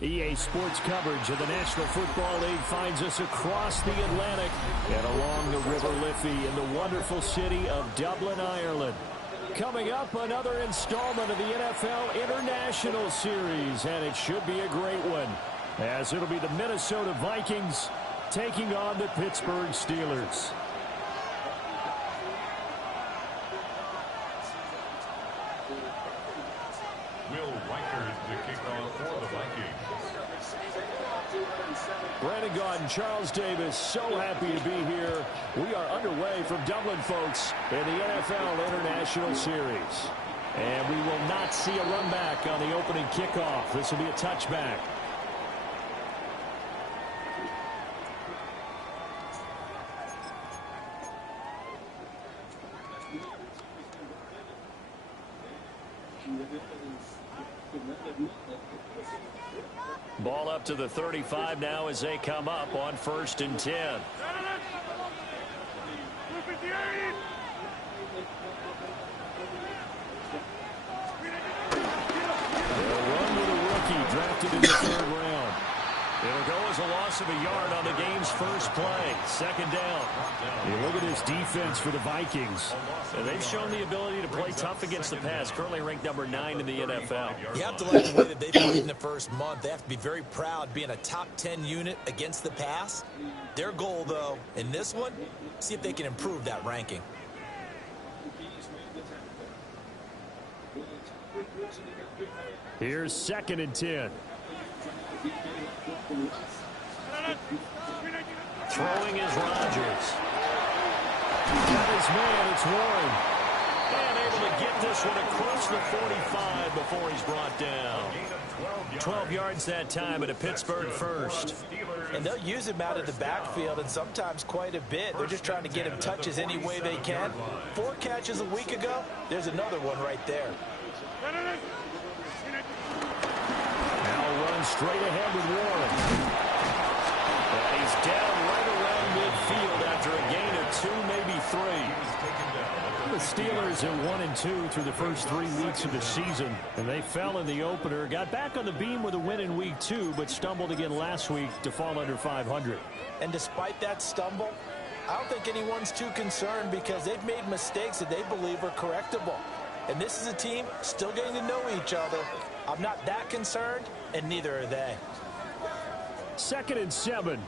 EA Sports coverage of the National Football League finds us across the Atlantic and along the River Liffey in the wonderful city of Dublin, Ireland. Coming up, another installment of the NFL International Series, and it should be a great one, as it'll be the Minnesota Vikings taking on the Pittsburgh Steelers. Brandon Gaudin, Charles Davis, so happy to be here. We are underway from Dublin, folks, in the NFL International Series. And we will not see a run back on the opening kickoff. This will be a touchback. Ball up to the 35 now as they come up on 1st and 10. They'll run with a rookie drafted in the 3rd round. It'll go as a loss of a yard on the game's first play. 2nd down. You look at this defense for the Vikings. And they've shown the ability to play tough against the pass. Currently ranked number 9 in the NFL. You have to like the way that they played in the first month. They have to be very proud being a top 10 unit against the pass. Their goal, though, in this one, see if they can improve that ranking. Here's 2nd and 10. Throwing is Rodgers. Got his man, it's Warren. And able to get this one across the 45 before he's brought down. 12 yards that time at a Pittsburgh first. And they'll use him out of the backfield, and sometimes quite a bit. They're just trying to get him touches any way they can. 4 catches a week ago. There's another one right there. Now run straight ahead with Warren. And he's down right around midfield after a gain of 2, maybe 3. The Steelers at 1-2 through the first 3 weeks of the season, and they fell in the opener. Got back on the beam with a win in week 2, but stumbled again last week to fall under 500. And despite that stumble, I don't think anyone's too concerned because they've made mistakes that they believe are correctable. And this is a team still getting to know each other. I'm not that concerned, and neither are they. 2nd and 7.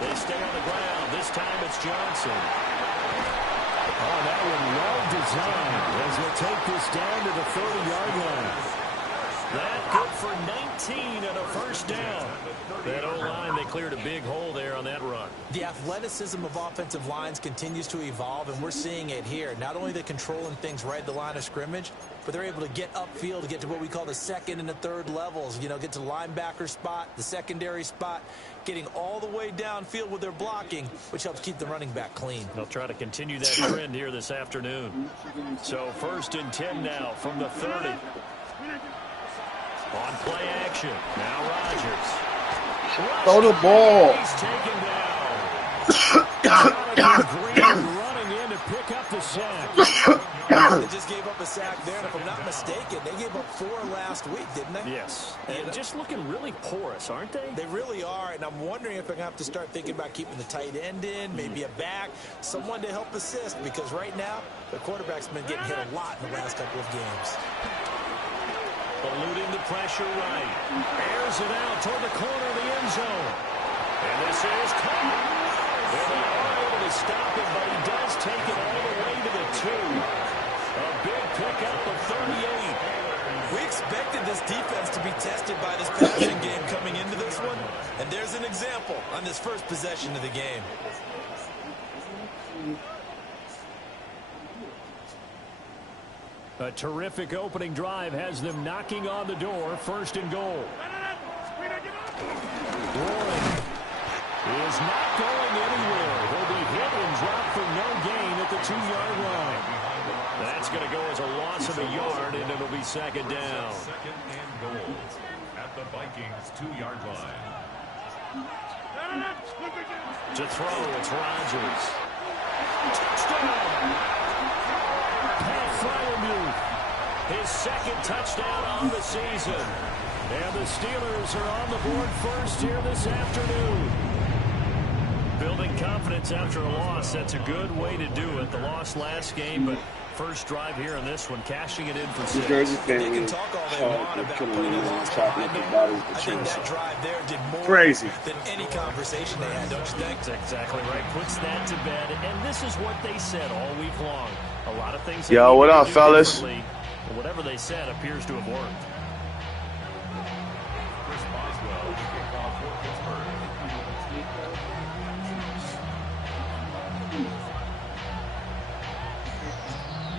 They stay on the ground. This time it's Johnson. Oh, that one well designed as they take this down to the 30-yard line. That good for 19 and a 1st down. That O-line, they cleared a big hole there on that run. The athleticism of offensive lines continues to evolve, and we're seeing it here. Not only are they controlling things right at the line of scrimmage, but they're able to get upfield to get to what we call the 2nd and the 3rd levels. You know, get to the linebacker spot, the secondary spot, getting all the way downfield with their blocking, which helps keep the running back clean. They'll try to continue that trend here this afternoon. So 1st and 10 now from the 30. On play action. Now Rodgers. Throw the ball. He's taken down. Jonathan Green running in to pick up the sack. They just gave up a sack there, and if I'm not mistaken, they gave up 4 last week, didn't they? Yes. And just looking really porous, aren't they? They really are, and I'm wondering if they're going to have to start thinking about keeping the tight end in, maybe a back, someone to help assist, because right now, the quarterback's been getting hit a lot in the last couple of games. Eluding the pressure right. Airs it out toward the corner of the end zone. And this is caught. And they are able to stop it, but he does take it all the way to the 2. A big pickup of 38. We expected this defense to be tested by this passing game coming into this one. And there's an example on this first possession of the game. A terrific opening drive has them knocking on the door. 1st and goal. Warren is not going anywhere. He'll be hit and dropped for no gain at the 2-yard line. That's going to go as a loss of a yard, and it'll be second down. Second and goal at the Vikings 2-yard line. To throw, it's Rodgers. Touchdown! Pat Freiermuth, his second touchdown on the season. And the Steelers are on the board first here this afternoon. Building confidence after a loss, that's a good way to do it. The loss last game, but first drive here in this one, cashing it in for 6. They can talk all they want about putting a loss behind them. I think that drive there did more than any conversation they had, don't you think? That's exactly right. Puts that to bed. And this is what they said all week long. A lot of things. Yo, what up, fellas? Whatever they said appears to have worked.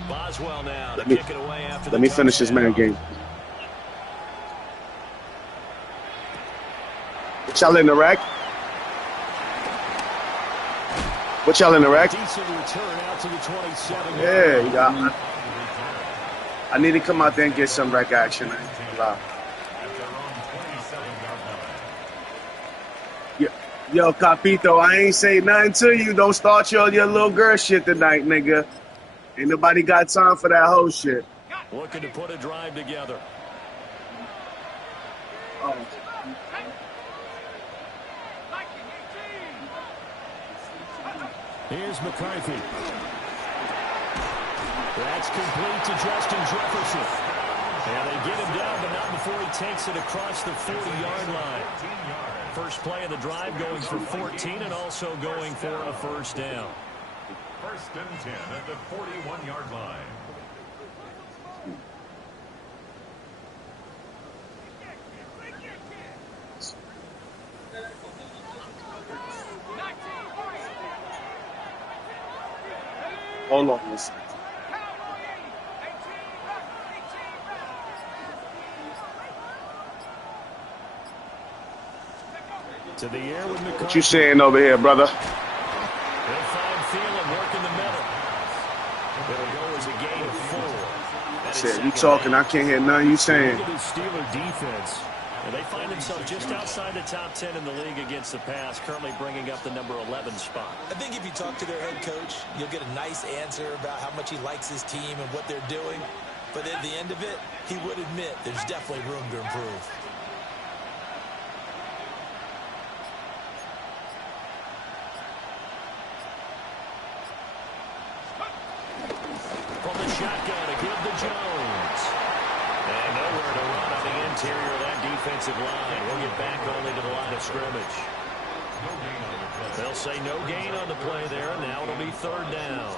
Boswell now to kick it away after the Let me finish this man game. What y'all in the rack? What y'all in the rack? Decent return out to the 27. Yeah, I need to come out there and get some rack action. Yo, Capito, I ain't say nothing to you. Don't start your little girl shit tonight, nigga. Ain't nobody got time for that whole shit. Looking to put a drive together. Oh. Here's McCarthy. That's complete to Justin Jefferson. And they get him down, but not before he takes it across the 40-yard line. First play of the drive going for 14 and also going for a first down. First and 10 at the 41-yard line. Hold on a second. To the air with McCarthy. What you saying over here, brother? They'll find Thielen work in the middle. It'll go as a gain of 4. Shit, you talking, I can't hear nothing you saying. Look at the Steeler defense. And they find themselves just outside the top 10 in the league against the pass, currently bringing up the number 11 spot. I think if you talk to their head coach, you'll get a nice answer about how much he likes his team and what they're doing. But at the end of it, he would admit there's definitely room to improve. From the shotgun to give to Jones. And nowhere to run on the interior of that defensive line. We'll get back only to the line of scrimmage. They'll say no gain on the play there, and now it'll be third down.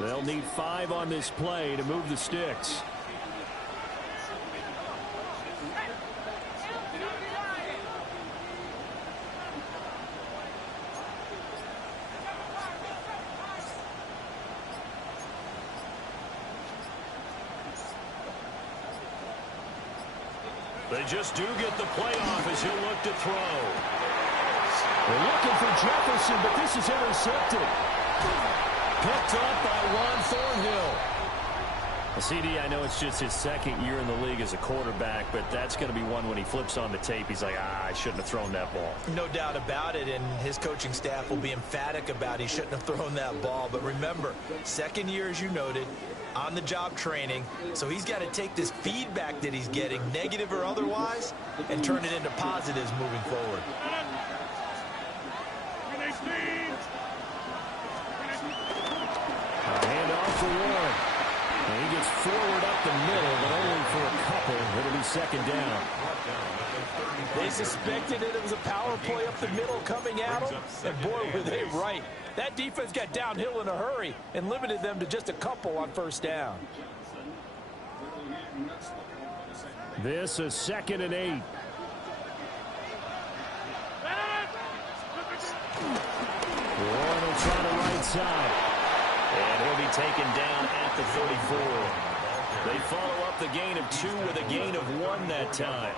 They'll need 5 on this play to move the sticks. They just do get the play off as he'll look to throw. They're looking for Jefferson, but this is intercepted. Picked up by Juan Thornhill. CD, I know it's just his second year in the league as a quarterback, but that's going to be one when he flips on the tape. He's like, I shouldn't have thrown that ball. No doubt about it, and his coaching staff will be emphatic about he shouldn't have thrown that ball. But remember, second year, as you noted, on-the-job training, so he's got to take this feedback that he's getting, negative or otherwise, and turn it into positives moving forward. A handoff for Warren. And he gets forward up the middle, but only for a couple. It'll be second down. They suspected it was a power play up the middle coming at them, and boy, were they right. That defense got downhill in a hurry and limited them to just a couple on first down. This is 2nd and 8. Warren will try the right side. And he'll be taken down at the 34. They follow up the gain of 2 with a gain of 1 that time.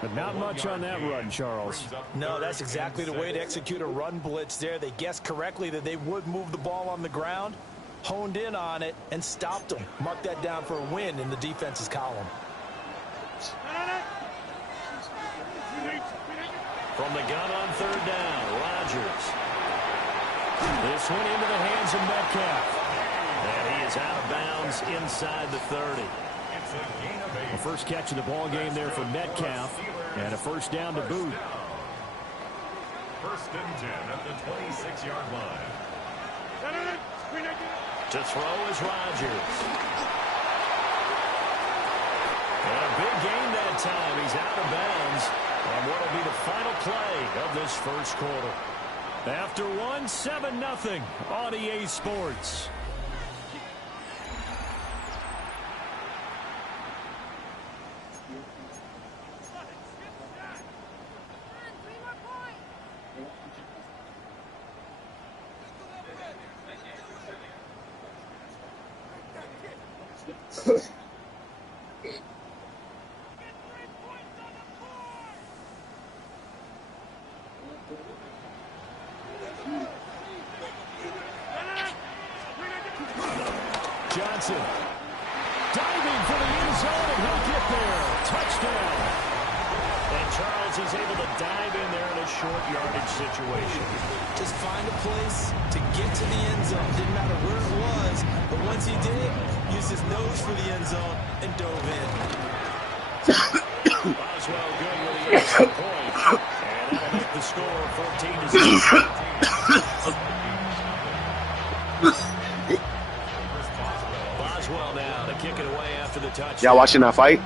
But not much on that run, Charles. No, that's exactly the way to execute a run blitz there. They guessed correctly that they would move the ball on the ground, honed in on it, and stopped them. Mark that down for a win in the defense's column. From the gun on third down, Rodgers. This one into the hands of Metcalf. And he is out of bounds inside the 30. The first catch of the ball game there for Metcalf, and a first down to boot. First and 10 at the 26-yard line. To throw is Rodgers. And a big gain that time. He's out of bounds on what will be the final play of this first quarter. After one, 7-0 on EA Sports. Johnson diving for the end zone, and he'll get there. Touchdown. And Charles is able to dive in there in a short yardage situation. Just find a place to get to the end zone. Didn't matter where it was, but once he did, used his nose for the end zone and dove in. Boswell good with the extra point. And that'll make the score 14-6. Boswell now to kick it away after the touchdown. Y'all watching that fight?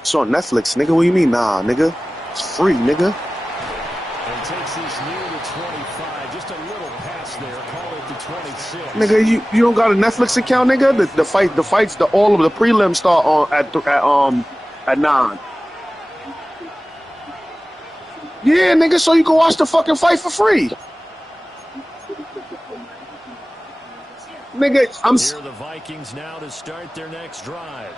It's on Netflix, nigga. What do you mean? Nah, nigga. It's free, nigga. And takes this near the 25. Just a little pass there. Call it the 26. Nigga, you don't got a Netflix account, nigga? The fights, all of the prelims start on at 9. Yeah, nigga, so you can watch the fucking fight for free. Nigga, Here are the Vikings now to start their next drive.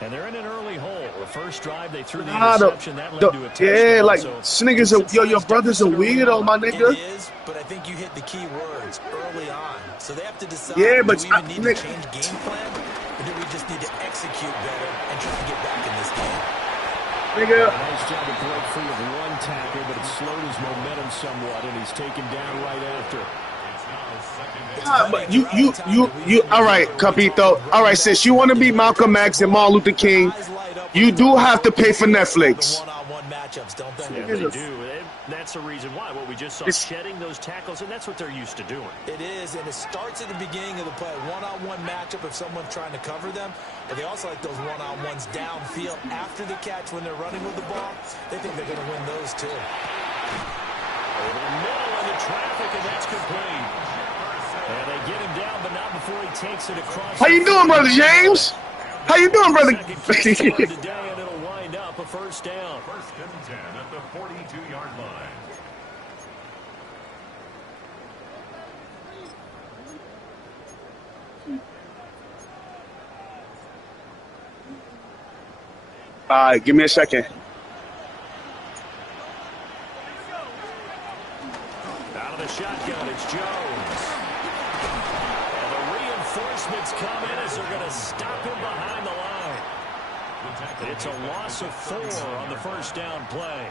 And they're in an early hole. The first drive, they threw the interception. That led to a touchdown. Yeah, like, so niggas, your brother's a weirdo, my nigga. It is, but I think you hit the key words early on. So they have to decide, yeah, but do we even need to change game plan, or do we just need to execute better and try to get back in this game? Nigga. Nice job to break free of one tackle, but it slowed his momentum somewhat, and he's taken down right after. But you, all right, Capito. All right, since you want to be Malcolm X and Martin Luther King, you do have to pay for Netflix. Yeah, they do. That's the reason why. What we just saw, shedding those tackles, and that's what they're used to doing. It is, and it starts at the beginning of the play. One-on-one matchup if someone's trying to cover them, but they also like those one-on-ones downfield after the catch when they're running with the ball. They think they're going to win those too. Over the middle of the traffic, and that's complete. And they get him down, but not before he takes it across. How you doing, brother James? How you doing, brother? Today, and it'll wind up a first down. First and 10 at the 42-yard line. All right, give me a second. Out of the shotgun, it's Jones. And the reinforcements come in as they're going to stop him behind the line. It's a loss of 4 on the first down play.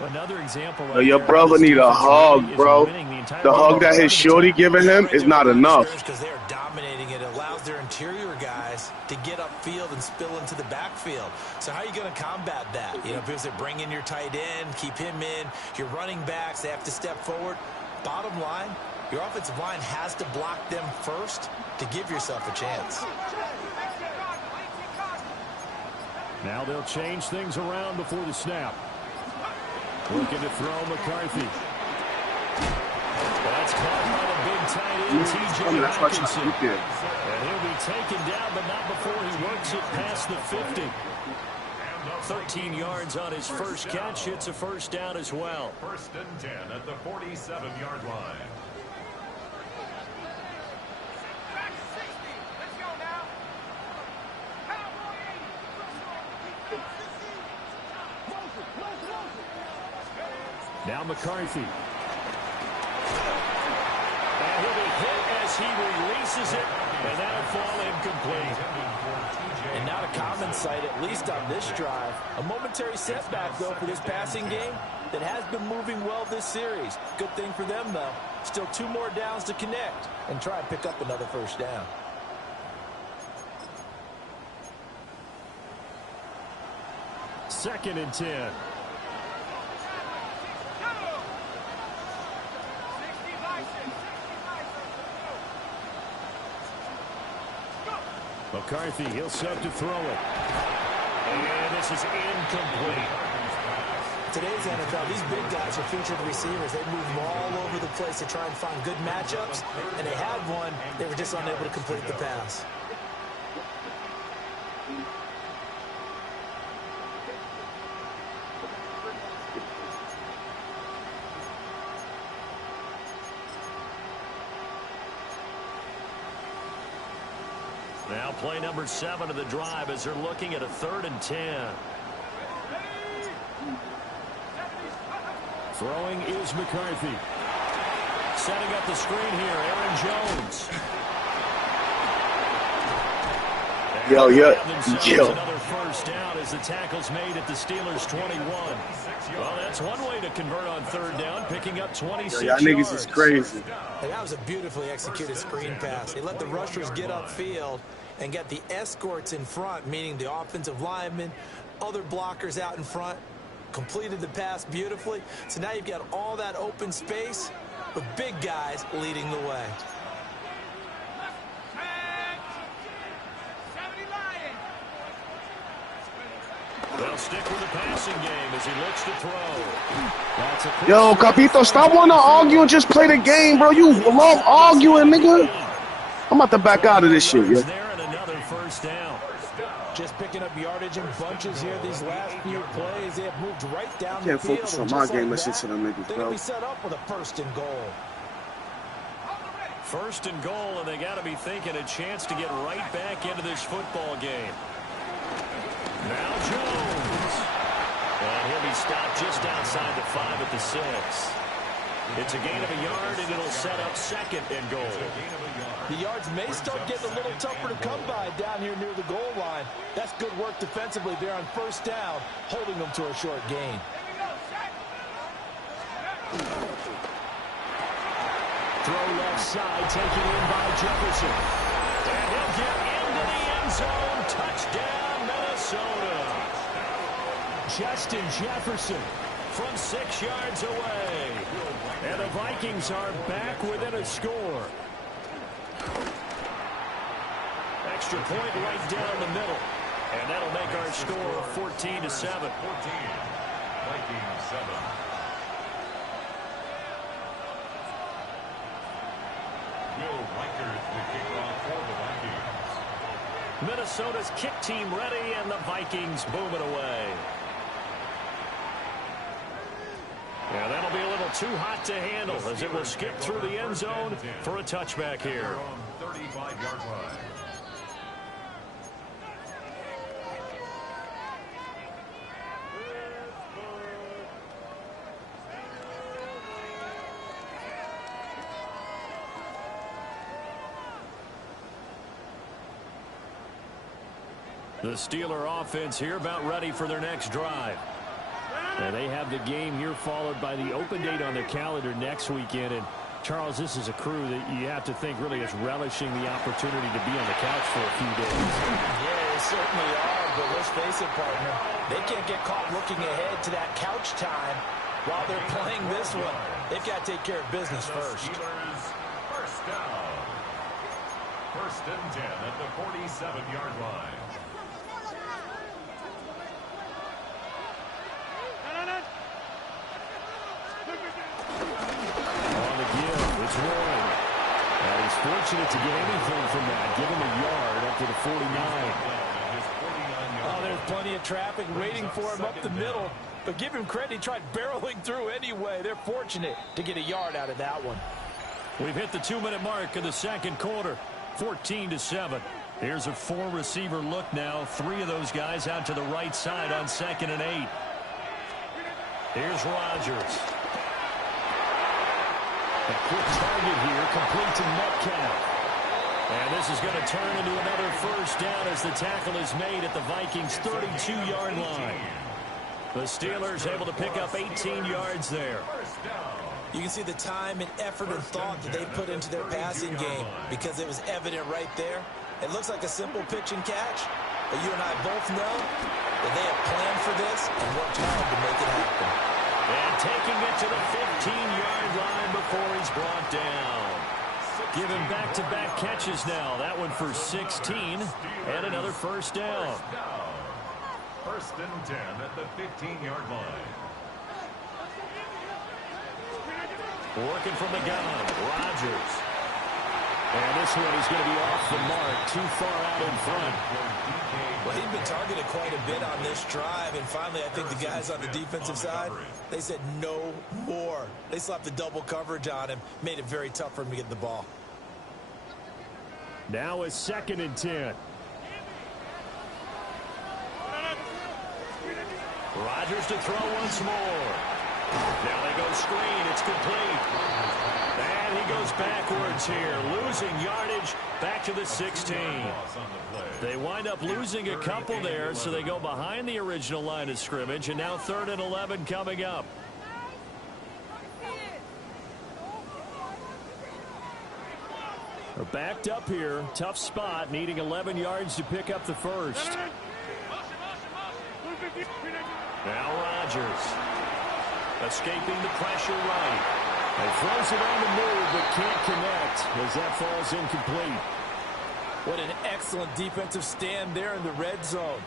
Another example. Yo, your brother need a hug, bro. The hug that his shorty giving him is not enough. Because they are dominating it. It allows their interior guys to get upfield and spill into the backfield. So how are you going to combat that? You know, because they bring in your tight end, keep him in. Your running backs, they have to step forward. Bottom line, your offensive line has to block them first to give yourself a chance. Now they'll change things around before the snap. Looking to throw McCarthy. That's caught by the big tight end, T.J. Hawkinson. And he'll be taken down, but not before he works it past the 50. 13 yards on his first catch. It's a first down as well. First and 10 at the 47-yard line. Now McCarthy. And he'll be hit as he releases it, and that'll fall incomplete. And not a common sight, at least on this drive. A momentary setback, though, for this passing game that has been moving well this series. Good thing for them, though. Still 2 more downs to connect and try and pick up another first down. Second and 10. McCarthy, he'll set to throw it. And this is incomplete. Today's NFL, these big guys are featured receivers. They move all over the place to try and find good matchups. And they had one. They were just unable to complete the pass. Now play number 7 of the drive as they're looking at a 3rd and 10. Throwing is McCarthy. Setting up the screen here, Aaron Jones. Yo. Another first down as the tackle's made at the Steelers' 21. Well, that's one way to convert on 3rd down, picking up 26 Y'all niggas yards. is crazy. And that was a beautifully executed screen pass. They let the rushers get upfield and get the escorts in front, meaning the offensive linemen, other blockers out in front, completed the pass beautifully. So now you've got all that open space with big guys leading the way. They'll stick with the passing game as he looks to throw. Yo, Capito, stop wanting to argue and just play the game, bro. You love arguing, nigga. I'm about to back out of this shit, yo. There and another first down. Just picking up yardage in bunches here these last few plays. They have moved right down the Can't field. focus on my game. Listen to them niggas, They're going bro. to be set up with a 1st and goal. 1st and goal, and they got to be thinking a chance to get right back into this football game. Now Jones. And he'll be stopped just outside the 5 at the 6. It's a gain of a yard, and it'll set up 2nd and goal. The yards may start getting a little tougher to come by down here near the goal line. That's good work defensively there on 1st down, holding them to a short gain. Throw left side, taken in by Jefferson. And he'll get into the end zone. Touchdown, Minnesota. Justin Jefferson from 6 yards away. And the Vikings are back within a score. Extra point right down the middle. And that'll make our score 14-7. 14. Vikings 7. Will Reichert, the kickoff for the Vikings. Minnesota's kick team ready, and the Vikings boom it away. Yeah, that'll be a little too hot to handle as it will skip through the end zone for a touchback here. 35-yard line. The Steeler offense here about ready for their next drive. And they have the game here followed by the open date on their calendar next weekend. And Charles, this is a crew that you have to think really is relishing the opportunity to be on the couch for a few days. Yeah, they certainly are, but let's face it, partner. They can't get caught looking ahead to that couch time while they're playing this one. They've got to take care of business first. Steelers, first down. 1st and 10 at the 47-yard line. On the give, it's Warren. And he's fortunate to get anything from that. Give him a yard up to the 49. Oh, there's plenty of traffic waiting for him up the middle. But give him credit, he tried barreling through anyway. They're fortunate to get a yard out of that one. We've hit the 2-minute mark of the second quarter. 14-7. Here's a 4-receiver look now. 3 of those guys out to the right side on 2nd and 8. Here's Rodgers. A quick target here, complete to Metcalf. And this is going to turn into another first down as the tackle is made at the Vikings' 32-yard line. The Steelers able to pick up 18 yards there. You can see the time and effort and thought that they put into their passing game because it was evident right there. It looks like a simple pitch and catch, but you and I both know that they have planned for this and worked hard to make it happen. And taking it to the 15-yard line before he's brought down. Give him back-to-back catches now. That one for 16 and another first down. First and 10 at the 15-yard line. Working from the gun, Rodgers. And this one is going to be off the mark, too far out in front. Well, he'd been targeted quite a bit on this drive, and finally I think the guys on the defensive side, they said no more. They slapped the double coverage on him, made it very tough for him to get the ball. Now is 2nd and 10. Rodgers to throw once more. Now they go screen. It's complete. And he goes backwards here, losing yardage back to the 16. They wind up losing a couple there, so they go behind the original line of scrimmage, and now 3rd and 11 coming up. They're backed up here. Tough spot, needing 11 yards to pick up the first. Now Rodgers. Escaping the pressure right. And throws it on the move, but can't connect as that falls incomplete. What an excellent defensive stand there in the red zone.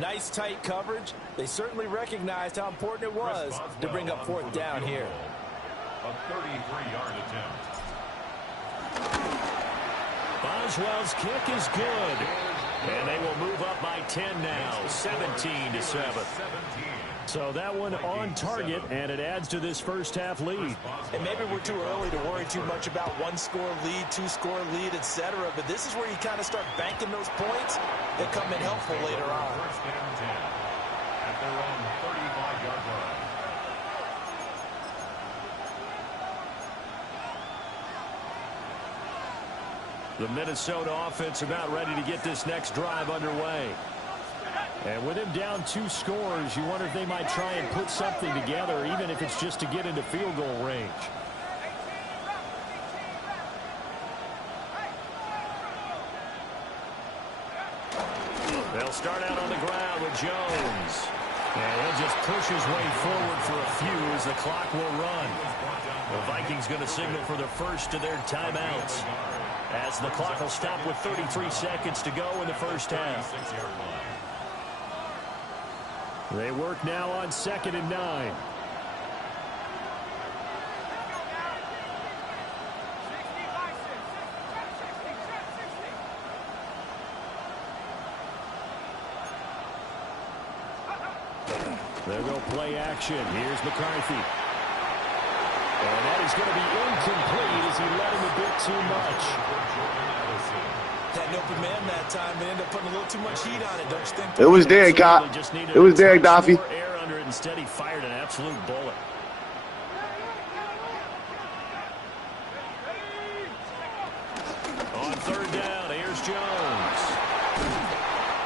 Nice tight coverage. They certainly recognized how important it was to bring up 4th down here. A 33-yard attempt. Boswell's kick is good. And they will move up by 10 now, 17-7. So that one on target, and it adds to this first half lead. And maybe we're too early to worry too much about 1-score lead, 2-score lead, etc. But this is where you kind of start banking those points that come in helpful later on. First and 10 at their own 35-yard line. The Minnesota offense about ready to get this next drive underway. And with him down 2 scores, you wonder if they might try and put something together, even if it's just to get into field goal range. They'll start out on the ground with Jones. And he'll just push his way forward for a few as the clock will run. The Vikings going to signal for the first of their timeouts, as the clock will stop with 33 seconds to go in the first half. They work now on 2nd and 9. There go play action. Here's McCarthy. And that is going to be incomplete as he let him a bit too much. Had an open man that time and ended up putting a little too much heat on it, don't you think? It was Derek, Cop. It was Derek Duffy. Air under it. Instead, he fired an absolute bullet. On 3rd down, here's Jones.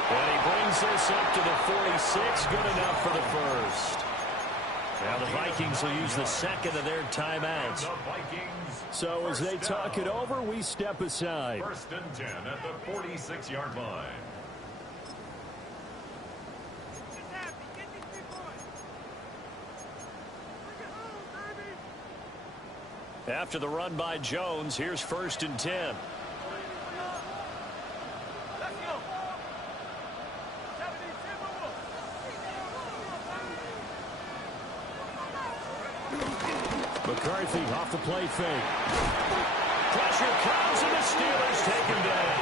And he brings this up to the 46. Good enough for the first. Now the Vikings will use the 2nd of their timeouts. So as they talk it over, we step aside. First and 10 at the 46-yard line. After the run by Jones, here's 1st and 10. McCarthy off the play fake. Pressure comes and the Steelers take him down.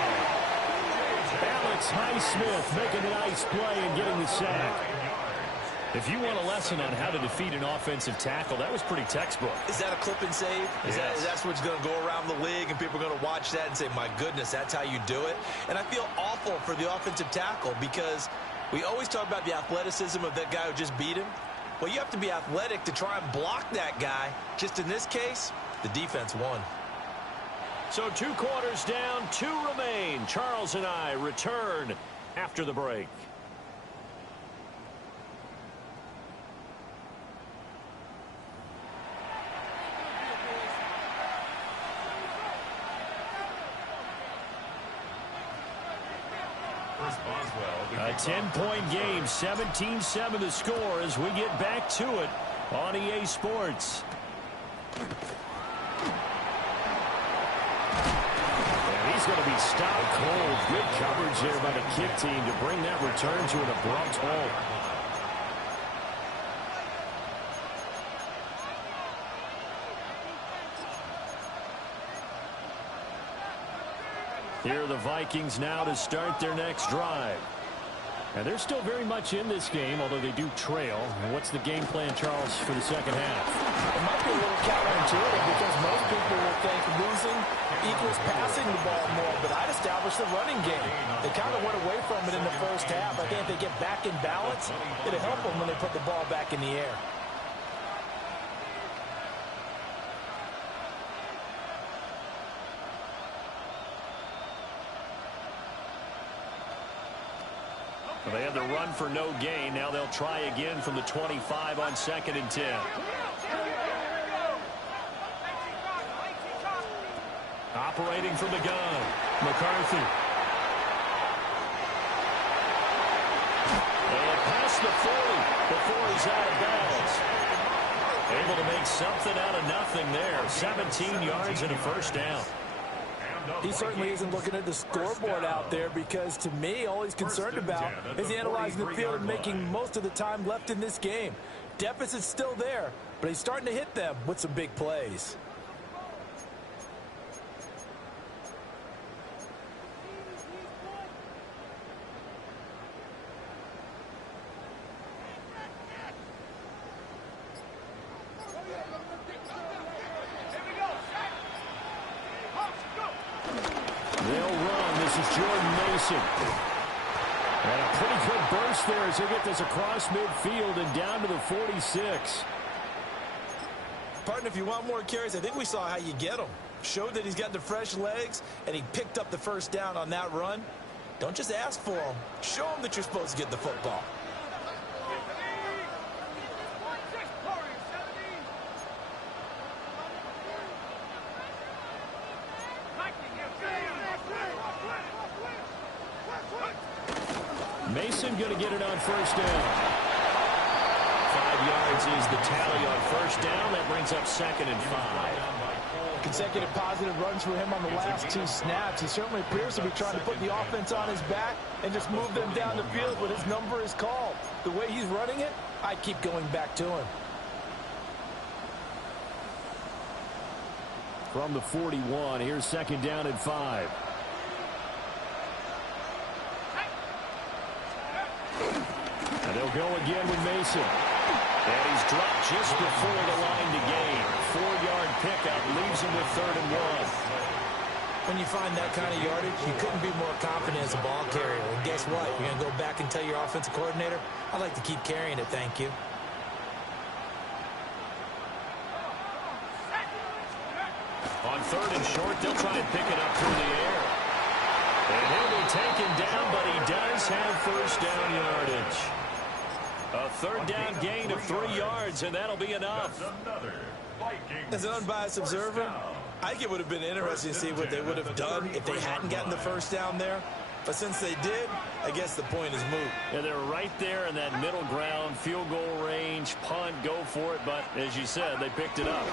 Alex Highsmith making a nice play and getting the sack. If you want a lesson on how to defeat an offensive tackle, that was pretty textbook. Is that a clip and save? That's what's going to go around the league, and people are going to watch that and say, my goodness, that's how you do it? And I feel awful for the offensive tackle because we always talk about the athleticism of that guy who just beat him. Well, you have to be athletic to try and block that guy. Just in this case, The defense won. So 2 quarters down, 2 remain. Charles and I return after the break. A 10-point game, 17-7 the score as we get back to it on EA Sports. And he's going to be stopped cold. Good coverage there by the kick team to bring that return to an abrupt halt. Here are the Vikings now to start their next drive. And they're still very much in this game, although they do trail. And what's the game plan, Charles, for the second half? It might be a little counterintuitive because most people will think losing equals passing the ball more, but I'd establish the running game. They kind of went away from it in the first half. I think if they get back in balance, it'll help them when they put the ball back in the air. Well, they had the run for no gain. Now they'll try again from the 25 on 2nd and 10. Operating from the gun, McCarthy. And past the 40 before he's out of bounds. Able to make something out of nothing there. 17 yards and a first down. He certainly isn't looking at the scoreboard out there because, to me, all he's concerned about is analyzing the field and making most of the time left in this game. Deficit's still there, but he's starting to hit them with some big plays. And a pretty good burst there as they get this across midfield and down to the 46. Partner, if you want more carries, I think we saw how you get them. Showed that he's got the fresh legs, and he picked up the first down on that run. Don't just ask for them. Show them that you're supposed to get the football. Mason going to get it on first down. 5 yards is the tally on first down. That brings up 2nd and 5. Consecutive positive runs for him on the last 2 snaps. He certainly appears to be trying to put the offense on his back and just move them down the field when his number is called. The way he's running it, I keep going back to him. From the 41, here's 2nd down and 5. And they'll go again with Mason. And he's dropped just before the line to gain. 4-yard pickup leaves him with 3rd and 1. When you find that kind of yardage, you couldn't be more confident as a ball carrier. And guess what? You're going to go back and tell your offensive coordinator, I'd like to keep carrying it, thank you. On 3rd and short, they'll try and pick it up through the air. And he'll be taken down, but he does have first down yardage. A 3rd down gain of 3 yards, and that'll be enough. As an unbiased observer, I think it would have been interesting to see what they would have done if they hadn't gotten the first down there. But since they did, I guess the point is moot. And they're right there in that middle ground, field goal range, punt, go for it. But as you said, they picked it up.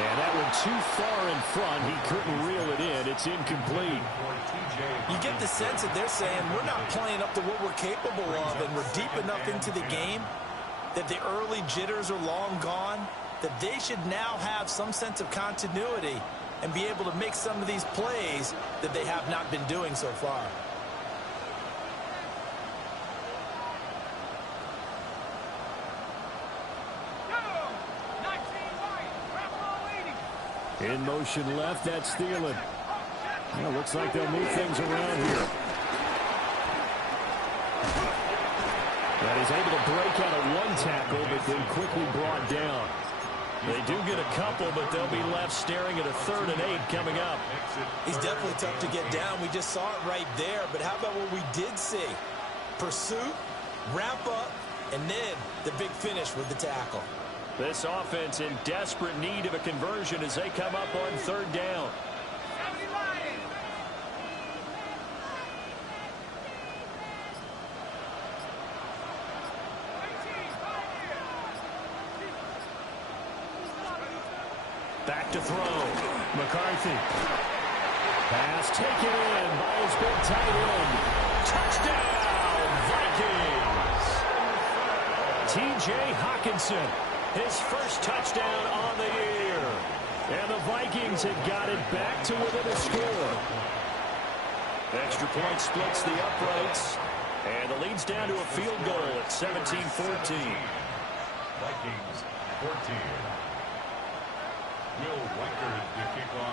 And that one too far in front. He couldn't reel it in. It's incomplete. You get the sense that they're saying we're not playing up to what we're capable of, and we're deep enough into the game that the early jitters are long gone, that they should now have some sense of continuity and be able to make some of these plays that they have not been doing so far. In motion left, that's Thielen. Well, looks like they'll move things around here. And he's able to break out of one tackle, but then quickly brought down. They do get a couple, but they'll be left staring at a 3rd and 8 coming up. He's definitely tough to get down. We just saw it right there. But how about what we did see? Pursuit, wrap up, and then the big finish with the tackle. This offense in desperate need of a conversion as they come up on 3rd down. Back to throw. McCarthy. Pass taken in by his big tight end. Touchdown, Vikings. T.J. Hawkinson, his first touchdown on the year. And the Vikings have got it back to within a score. Extra point splits the uprights. And the lead's down to a field goal at 17-14. Vikings 14.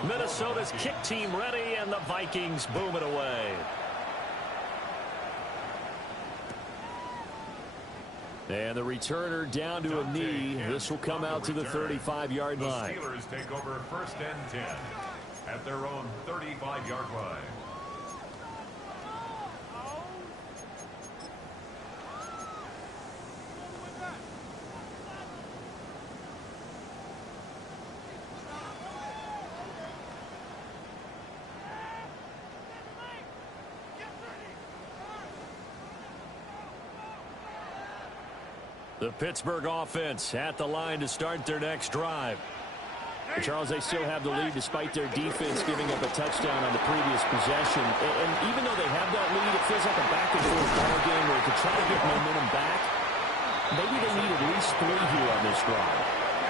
Minnesota's kick team ready, and the Vikings boom it away. And the returner down to a knee. This will come out to the 35-yard line. The Steelers take over 1st and 10 at their own 35-yard line. The Pittsburgh offense at the line to start their next drive. But Charles, they still have the lead despite their defense giving up a touchdown on the previous possession. And even though they have that lead, it feels like a back-and-forth ball game where to try to get momentum back, maybe they need at least 3 here on this drive.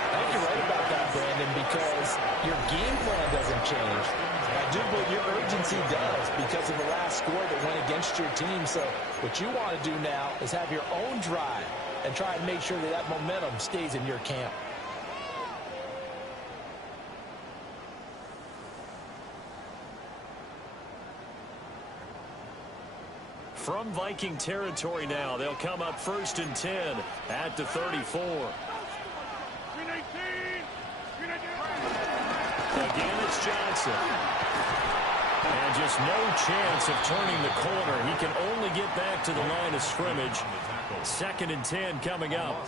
I think you're right about that, Brandon, because your game plan doesn't change. I do believe your urgency does because of the last score that went against your team. So what you want to do now is have your own drive and try and make sure that that momentum stays in your camp. From Viking territory now, they'll come up 1st and 10 at the 34. Again, it's Johnson. And just no chance of turning the corner. He can only get back to the line of scrimmage. 2nd and 10 coming up.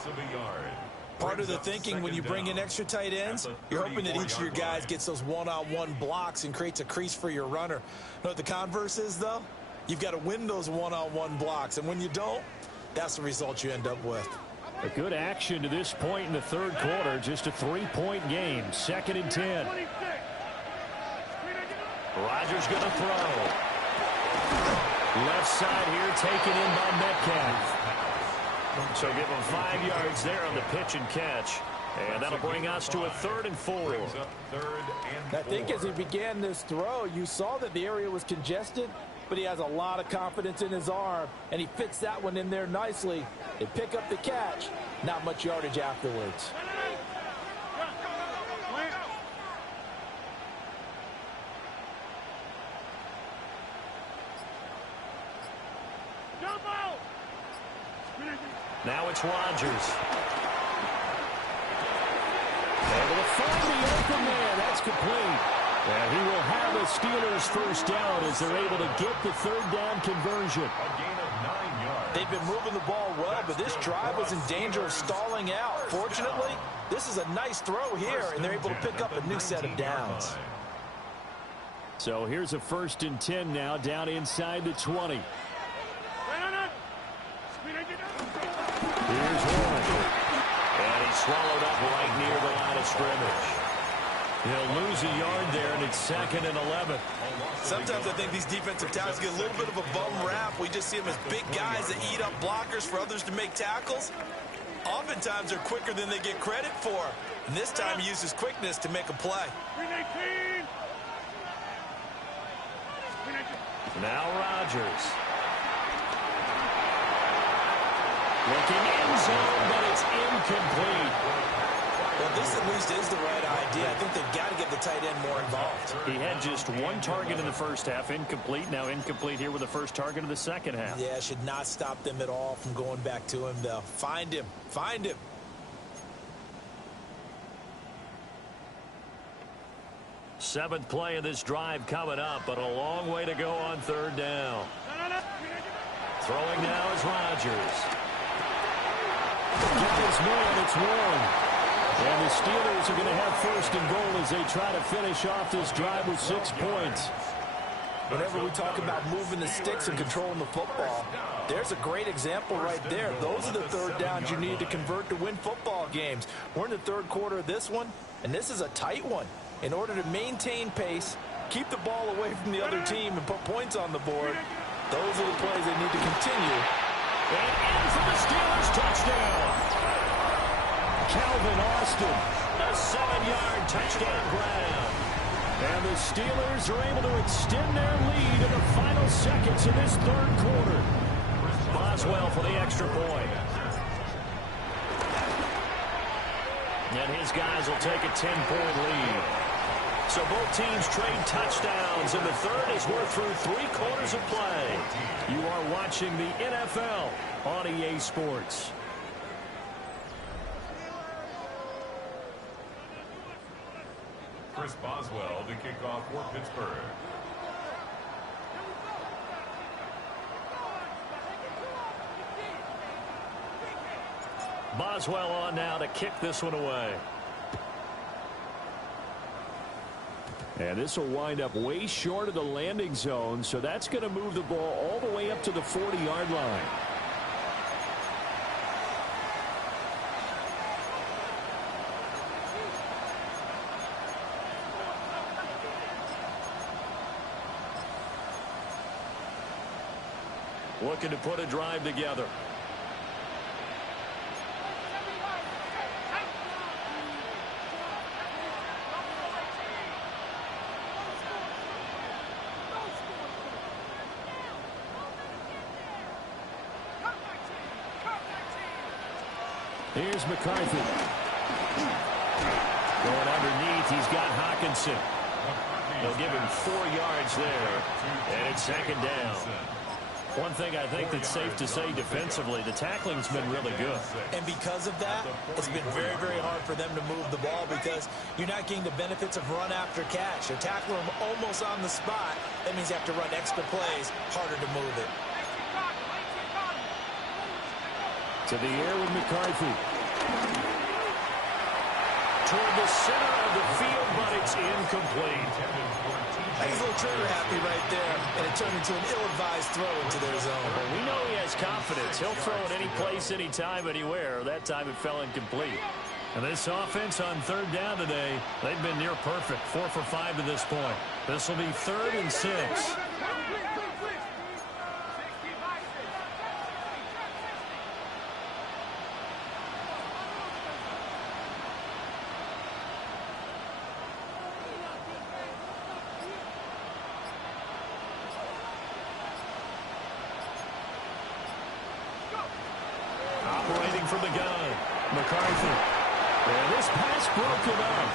Part of the thinking when you bring in extra tight ends, you're hoping that each of your guys gets those one-on-one blocks and creates a crease for your runner. You know what the converse is, though? You've got to win those one-on-one blocks, and when you don't, that's the result you end up with. A good action to this point in the 3rd quarter. Just a 3-point game. 2nd and 10. Rodgers going to throw. Left side here taken in by Metcalf. So give him 5 yards there on the pitch and catch. And that'll bring us to a 3rd and 4. I think as he began this throw, you saw that the area was congested, but he has a lot of confidence in his arm, and he fits that one in there nicely. They pick up the catch. Not much yardage afterwards. Now it's Rodgers. Able to find the open man. That's complete. And he will have a Steelers first down as they're able to get the 3rd down conversion. A gain of 9 yards. They've been moving the ball well, but this drive was in danger of stalling out. Fortunately, this is a nice throw here, and they're able to pick up a new set of downs. So here's a 1st and 10 now down inside the 20. Here's one. And he's swallowed up right near the line of scrimmage. He'll lose a yard there, and it's 2nd and 11. Sometimes I think these defensive tackles get a little bit of a bum rap. We just see them as big guys that eat up blockers for others to make tackles. Oftentimes they're quicker than they get credit for. And this time he uses quickness to make a play. Now Rodgers. Looking in zone, but it's incomplete. Well, this at least is the right idea. I think they've got to get the tight end more involved. He had just one target in the first half, incomplete. Now incomplete here with the first target of the second half. Yeah, should not stop them at all from going back to him, though. Find him. Find him. Seventh play of this drive coming up, but a long way to go on third down. Throwing now is Rodgers. Get this man, it's Warren. And the Steelers are going to have first and goal as they try to finish off this drive with 6 points. Whenever we talk about moving the sticks and controlling the football, there's a great example right there. Those are the third downs you need to convert to win football games. We're in the third quarter of this one, and this is a tight one. In order to maintain pace, keep the ball away from the other team, and put points on the board, those are the plays they need to continue. And in for the Steelers touchdown. Calvin Austin, a 7-yard touchdown grab. And the Steelers are able to extend their lead in the final seconds of this third quarter. Boswell for the extra point. And his guys will take a 10-point lead. So both teams trade touchdowns, and the third as we're through 3 quarters of play. You are watching the NFL on EA Sports. Chris Boswell to kick off for Pittsburgh. Boswell on now to kick this one away. And this will wind up way short of the landing zone, so that's going to move the ball all the way up to the 40-yard line. Looking to put a drive together. Here's McCarthy. Going underneath, he's got Hawkinson. They'll give him 4 yards there, and it's second down. One thing I think that's safe to say defensively, the tackling's been really good. And because of that, it's been very, very hard for them to move the ball because you're not getting the benefits of run after catch. You're tackling them almost on the spot. That means you have to run extra plays, harder to move it. To the air with McCarthy. Toward the center of the field, but it's incomplete. He's a little trigger happy right there, and it turned into an ill-advised throw into their zone. Well, we know he has confidence. He'll throw it any place, anytime, anywhere. That time it fell incomplete. And this offense on third down today, they've been near perfect. 4 for 5 to this point. This will be 3rd and 6. From the gun, McCarthy. And this pass broken up.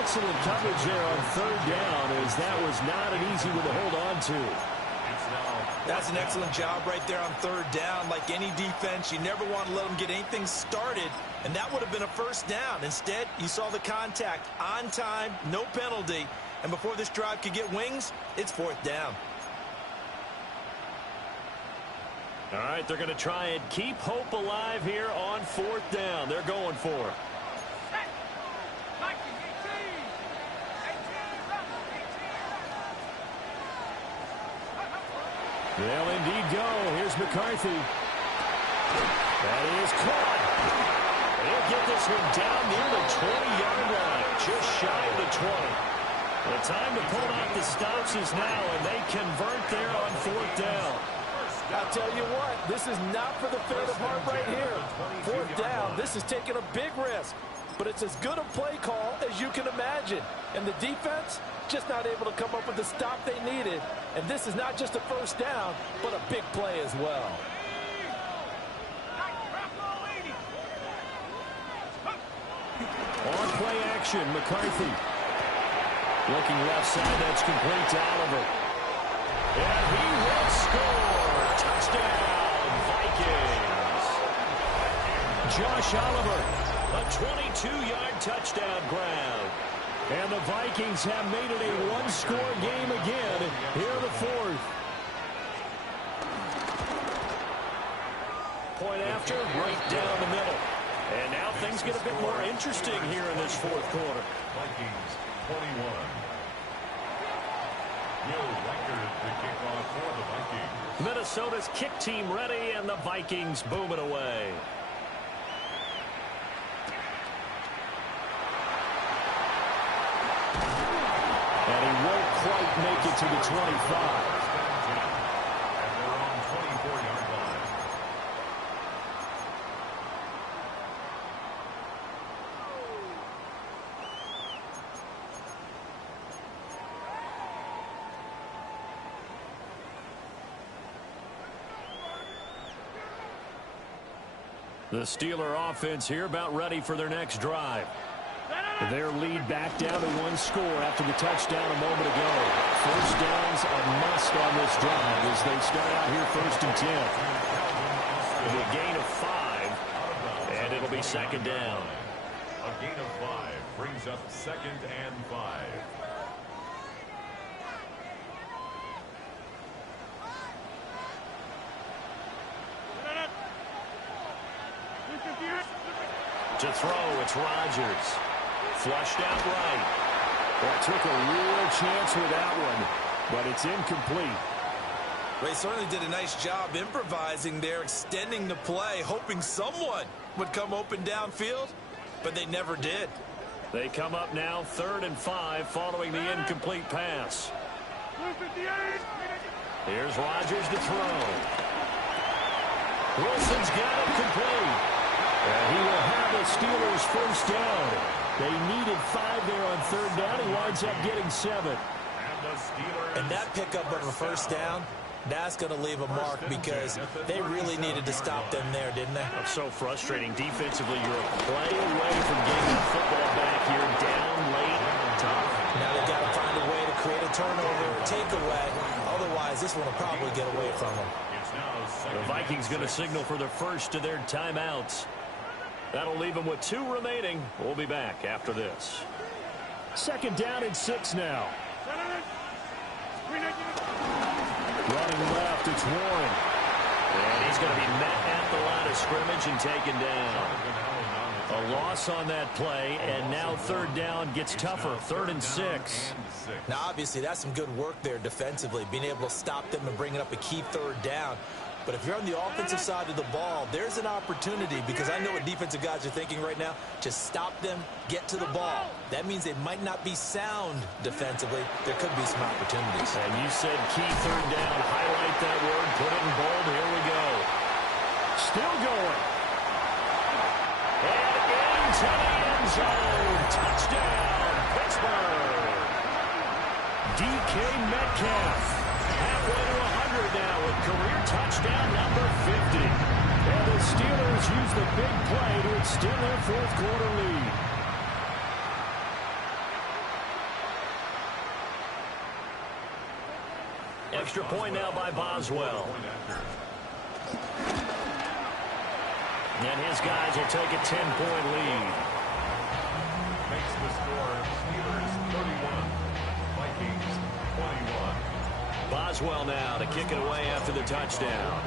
Excellent coverage there on third down, as that was not an easy one to hold on to. That's an excellent job right there on third down. Like any defense, you never want to let them get anything started, and that would have been a first down. Instead, you saw the contact on time, no penalty, and before this drive could get wings, it's 4th down. All right, they're going to try and keep hope alive here on 4th down. They're going for it. They'll indeed go. Here's McCarthy. That is caught. They'll get this one down near the 20-yard line, just shy of the 20. The time to pull out the stops is now, and they convert there on 4th down. I'll tell you what, this is not for the faint of heart right here. 4th down, this is taking a big risk. But it's as good a play call as you can imagine. And the defense, just not able to come up with the stop they needed. And this is not just a first down, but a big play as well. play action. McCarthy. Looking left side, that's complete to Oliver. And he will score. Touchdown, Vikings. Josh Oliver, a 22-yard touchdown grab. And the Vikings have made it a one-score game again here in the fourth. Point after, right down the middle. And now things get a bit more interesting here in this fourth quarter. Vikings 21. Will Riker the kickoff for the Vikings. Minnesota's kick team ready, and the Vikings boom it away. And he won't quite make it to the 25. At their own 24-yard line. The Steeler offense here about ready for their next drive. Their lead back down to one score after the touchdown a moment ago. First down's a must on this drive as they start out here 1st and 10. A gain of 5, and it'll be second down. A gain of 5 brings up 2nd and 5. To throw, it's Rodgers. Flushed out right. Well, took a real chance with that one, but it's incomplete. They certainly did a nice job improvising there, extending the play, hoping someone would come open downfield, but they never did. They come up now 3rd and 5 following the incomplete pass. Here's Rodgers to throw. Wilson's got it complete. And he will have the Steelers first down. They needed 5 there on 3rd down. He winds up getting 7. And that pickup of a first down, that's going to leave a mark because they really needed to stop them there, didn't they? That's so frustrating. Defensively, you're a play away from getting the football back here. Down late, tough. Now they've got to find a way to create a turnover or takeaway. Otherwise, this one will probably get away from them. The Vikings going to signal for the first of their timeouts. That'll leave them with 2 remaining. We'll be back after this. 2nd down and 6 now. Running left, it's Warren. And he's going to be met at the line of scrimmage and taken down. A loss on that play, and now 3rd down gets tougher. 3rd and 6. Now, obviously, that's some good work there defensively, being able to stop them and bringing up a key 3rd down. But if you're on the offensive side of the ball, there's an opportunity, because I know what defensive guys are thinking right now. Just stop them, get to the ball. That means they might not be sound defensively. There could be some opportunities. And you said key 3rd down. Highlight that word. Put it in bold. Here we go. Still going. And into the end zone. Touchdown, Pittsburgh. DK Metcalf. Halfway to 100 now with career touchdown number 50. And the Steelers use the big play to extend their 4th quarter lead. Extra point now by Boswell. And his guys will take a 10-point lead. Makes the score Steelers 31, Vikings 21. Boswell now to kick it away after the touchdown.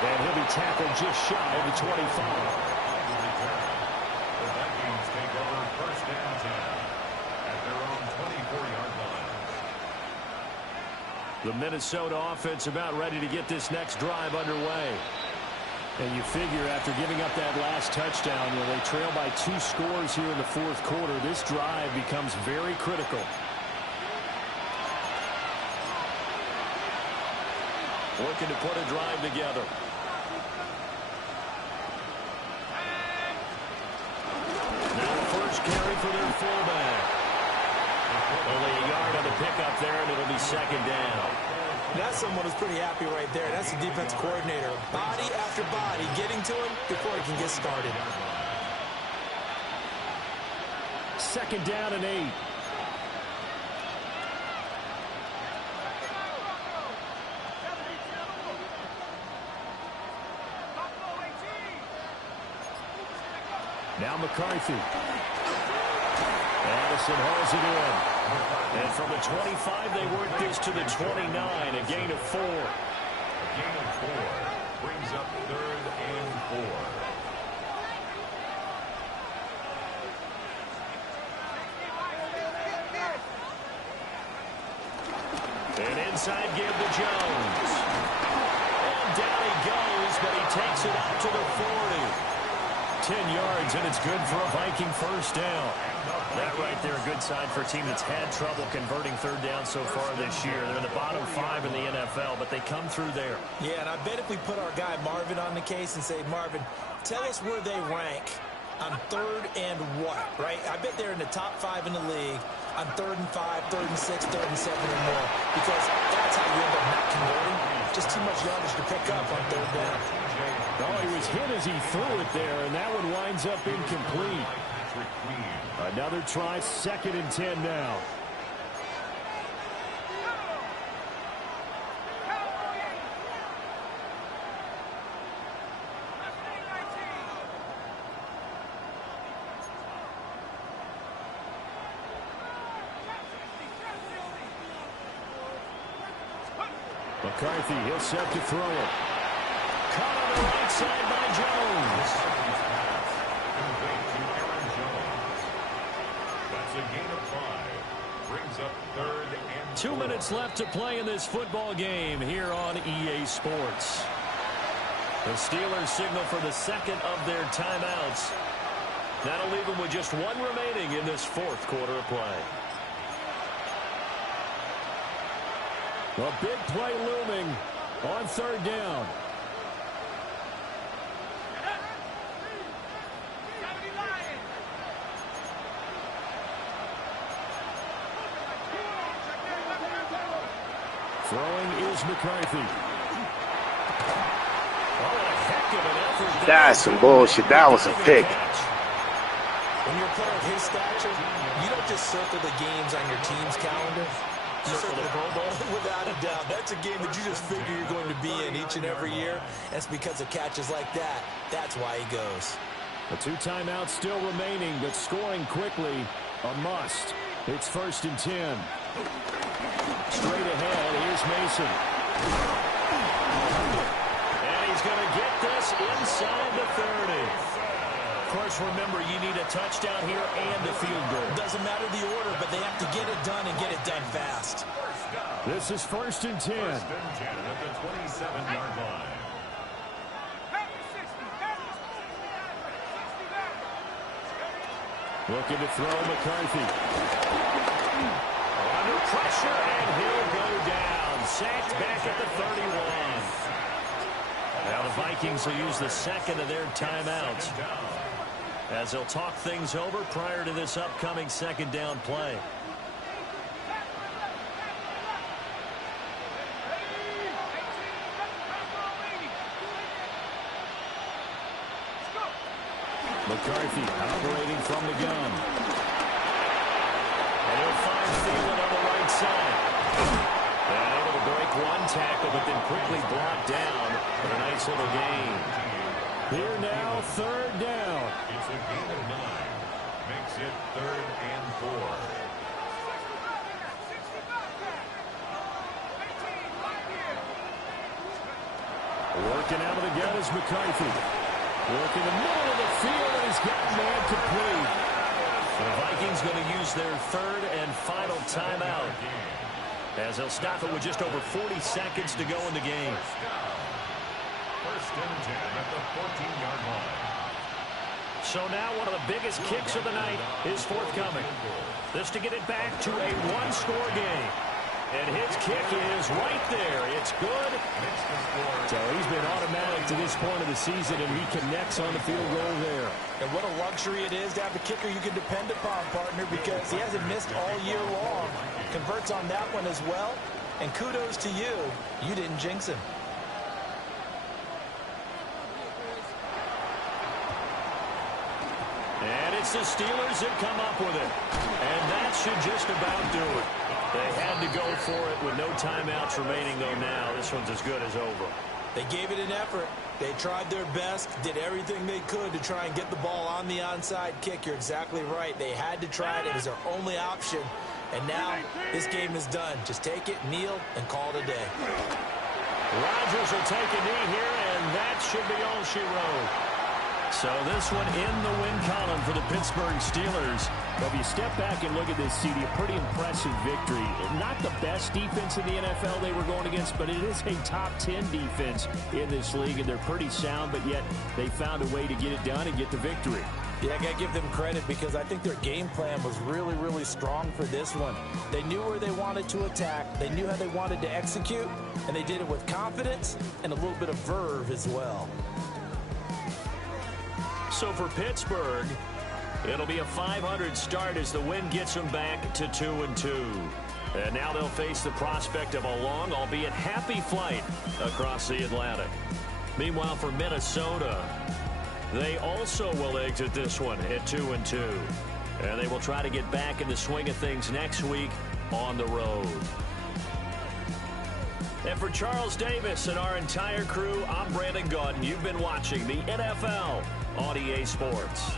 And he'll be tackled just shy of the 25. The Vikings take over 1st and 10 at their own 24-yard line. The Minnesota offense about ready to get this next drive underway. And you figure after giving up that last touchdown, when they trail by 2 scores here in the 4th quarter, this drive becomes very critical. Looking to put a drive together. Now the first carry for their fullback. Only a yard on the pickup there, and it'll be 2nd down. That's someone who's pretty happy right there. That's the defense coordinator. Body after body getting to him before he can get started. Second down and 8. Now McCarthy. Addison hauls it in. And from the 25, they work this to the 29, a gain of 4. A gain of 4 brings up 3rd and 4. And inside give to Jones. And down he goes, but he takes it up to the 40. 10 yards, and it's good for a Viking first down. That right there, a good sign for a team that's had trouble converting third down so far this year. They're in the bottom 5 in the NFL, but they come through there. Yeah, and I bet if we put our guy Marvin on the case and say, Marvin, tell us where they rank on 3rd and what, right? I bet they're in the top 5 in the league on 3rd and 5, 3rd and 6, 3rd and 7 or more, because that's how you end up not converting. Just too much yardage to pick up on 3rd down. Oh, he was hit as he threw it there, and that one winds up incomplete. Another try, 2nd and 10 now. McCarthy, he'll set to throw it. Caught on the right side by Jones. That's a gain of 5. Brings up 3rd and 2 minutes left to play in this football game here on EA Sports. The Steelers signal for the second of their timeouts. That'll leave them with just 1 remaining in this 4th quarter of play. A big play looming on 3rd down. Throwing is McCarthy. Oh, a heck of an effort. That's some bullshit. That was a pick. When you're a player of his stature, you don't just circle the games on your team's calendar. You circle the Pro Bowl. Without a doubt. That's a game that you just figure you're going to be in each and every year. That's because of catches like that. That's why he goes. The 2 timeouts still remaining, but scoring quickly, a must. It's 1st and 10. Straight ahead, here's Mason. And he's going to get this inside the 30. Of course, remember, you need a touchdown here and a field goal. Doesn't matter the order, but they have to get it done and get it done fast. This is 1st and 10. 1st and 10 at the 27-yard line. Looking to throw McCarthy. Under pressure, and he'll go down. Sacked back at the 31. Now the Vikings will use the 2nd of their timeouts as they'll talk things over prior to this upcoming 2nd down play. McCarthy operating from the gun. And he'll find Thielen on the right side. And able to break 1 tackle, but then quickly blocked down for a nice little gain. Here now, 3rd down. It's a gain of 9. Makes it 3rd and 4. Working out of the gun is McCarthy. Working the middle of the field, and he's got man complete. The Vikings going to use their 3rd and final timeout as they'll stop it with just over 40 seconds to go in the game. 1st and 10 at the 14-yard line. So now one of the biggest kicks of the night is forthcoming. This to get it back to a 1-score game. And his kick is right there. It's good. So he's been automatic to this point of the season, and he connects on the field goal there. And what a luxury it is to have a kicker you can depend upon, partner, because he hasn't missed all year long. Converts on that one as well. And kudos to you. You didn't jinx him. And it's the Steelers that come up with it. And that should just about do it. They had to go for it with no timeouts remaining, though now. This one's as good as over. They gave it an effort. They tried their best, did everything they could to try and get the ball on the onside kick. You're exactly right. They had to try it. It was their only option. And now this game is done. Just take it, kneel, and call it a day. Rodgers will take a knee here, and that should be all she wrote. So this one in the win column for the Pittsburgh Steelers. But if you step back and look at this, CD, a pretty impressive victory. Not the best defense in the NFL they were going against, but it is a top 10 defense in this league, and they're pretty sound, but yet they found a way to get it done and get the victory. Yeah, I got to give them credit because I think their game plan was really, really strong for this one. They knew where they wanted to attack. They knew how they wanted to execute, and they did it with confidence and a little bit of verve as well. So for Pittsburgh, it'll be a .500 start as the win gets them back to 2-2. And now they'll face the prospect of a long, albeit happy flight across the Atlantic. Meanwhile, for Minnesota, they also will exit this one at 2-2. And they will try to get back in the swing of things next week on the road. And for Charles Davis and our entire crew, I'm Brandon Gaudin. You've been watching the NFL on EA Sports.